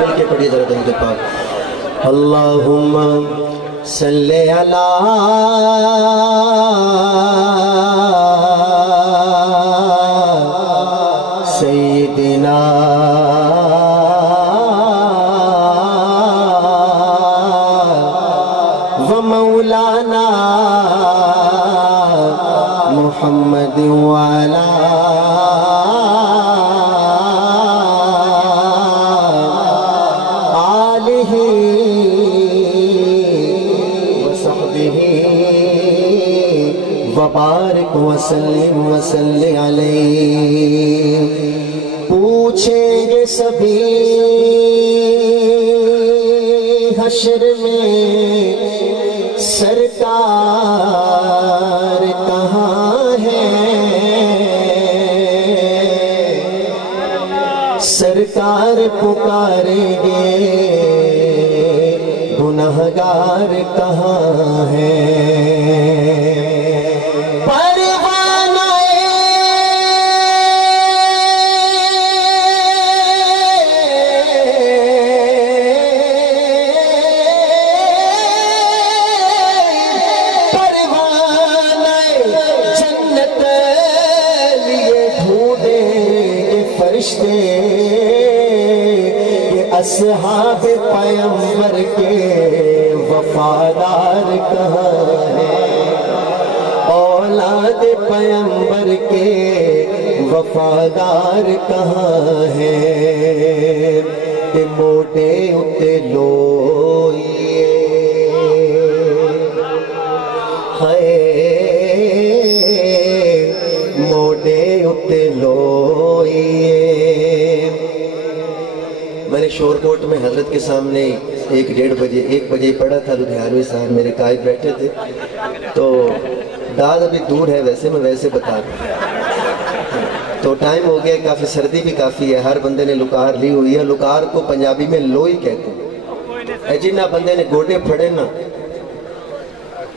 مل کے پڑھیے ذرا درود پاک. اللہم صلی علی سیدنا و مولانا محمد وعلا آلہ وصحبہ وبارک وسلم وصلی علیہ. پوچھیں گے سبھی حشر میں سرکار کہاں ہے. سرکار پکاریں گے گناہگار کہاں ہے. اصحاب پیغمبر کے وفادار کہاں ہے. اولاد پیغمبر کے وفادار کہاں ہے. تے موٹے اتے لوئیے ہائے موٹے اتے لوئیے. میں نے شور کوٹ میں حضرت کے سامنے 1 بجے پڑھا تھا. لدھیانوی صاحب میرے قائد بیٹھے تھے تو داد ابھی دور ہے ویسے میں ویسے بتا دوں تو ٹائم ہو گیا. کافی سردی بھی کافی ہے. ہر بندے نے لکار لی ہوئی ہے. لکار کو پنجابی میں لوئی کہتے ہیں. جنہ بندے نے گوٹے پھڑے نا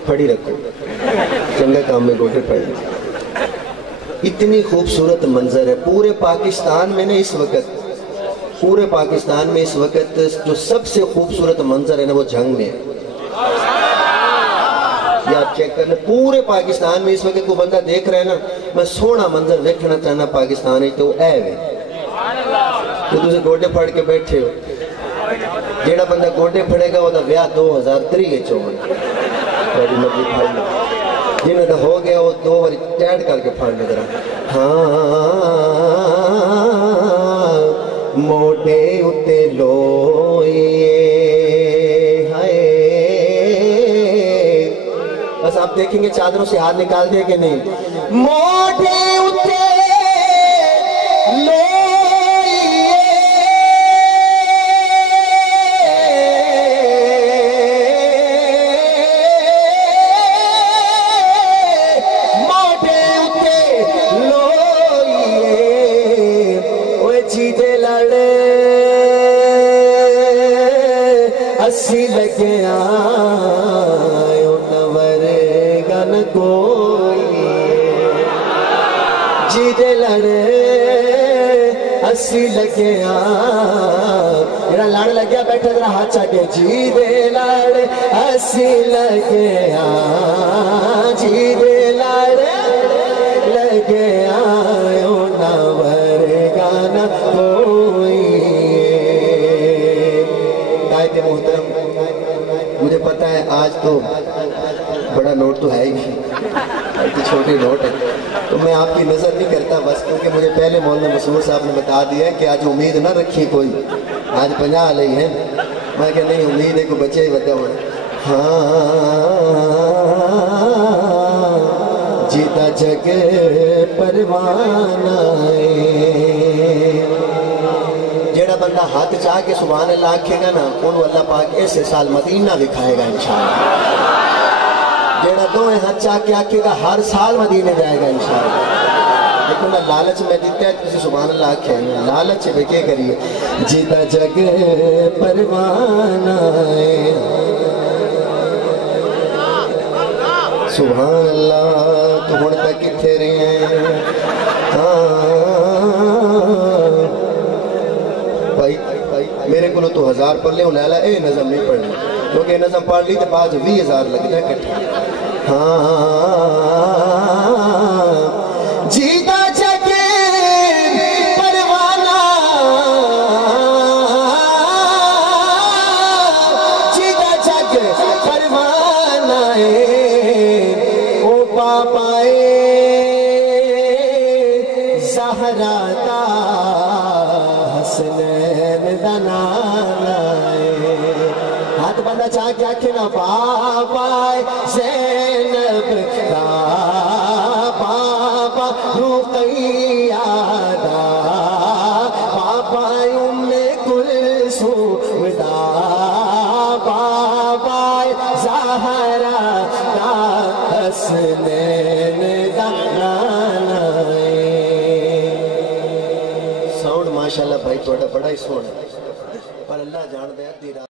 پھڑی رکھو چنگا کام میں گوٹے پھڑے. اتنی خوبصورت منظر ہے پورے پاکستان میں نے اس وقت پورے پاکستان میں اس وقت جو سب سے خوبصورت منظر ہے نا وہ جھنگ میں ہے. یہ آپ چیک کرنا پورے پاکستان میں اس وقت کو بندہ دیکھ رہا ہے نا میں سونا منظر دیکھنا چاہنا پاکستان ہے تو اے وے تو تُسے گوڑے پھڑ کے بیٹھے ہو. جیڑا بندہ گوڑے پھڑے گا وہ دا ویاہ 2003 چون بڑی مطلب پھڑنا جنہوں دا ہو گیا وہ 2 بار ٹیڈ کر کے پھڑنے درہ. ہاں موٹے اتے لوئیے ہائے. بس آپ دیکھیں گے چادروں سے ہاتھ نکال دے کہ نہیں. موٹے اتے لوئیے موٹے اتے لوئیے اوے جیدے لڑے اسی لگے آئے نور گن کوئی. جیدے لڑے اسی لگے آئے جڑا لڑ لگیا بیٹھا ذرا ہاتھ چاہ کے. جیدے لڑے اسی لگے آئے جیدے لڑے لگے آئے نور گن کوئی. قائد محترم مجھے پتا ہے آج تو بڑا نوٹ تو ہے ہی نہیں چھوٹی نوٹ ہے تو میں آپ کی نظر نہیں کرتا بس کیونکہ مجھے پہلے مولانا مسعود صاحب نے بتا دیا ہے کہ آج امید نہ رکھی کوئی. آج 50 علیہ ہیں میں کہ نہیں امید ہے کوئی بچے ہی بتا ہوئے. ہاں جیتا جگ پروانہ جیڑا بندہ ہاتھ چاہ کے سبحان اللہ آکھے گا نا انہوں اللہ پاک ایسے سال مدینہ دکھائے گا انشاءاللہ. جیڑا دوئے ہاتھ چاہ کے آکھے گا ہر سال مدینہ جائے گا انشاءاللہ. لیکن لالچ میں دیتا ہے کسی سبحان اللہ آکھے لالچ میں کیا کریے. جیتا جگ پروانہ سبحان اللہ تو ہون تک کتھے رہے ہیں. بھائی میرے کو تو 1000 پڑھ لے لیلا اے نظم نہیں پڑھنا کیونکہ یہ نظم پڑھ لی تو بعد 20,000 لگ جائے کٹھا جیتا چکے پروانہ جیتا چکے پروانہ او پاپائے زہرا تا حسنین دنانائے ہاتھ بندہ چاہ کیا کھنا پاپائے زینب دا پاپا رقیہ دا پاپائے ام کلثوم دا پاپائے زہرا دا حسنین دنانائے ساؤنڈ ماشاءاللہ بھائی توڑا بڑا ہی سونا پر اللہ جان دیا تیرا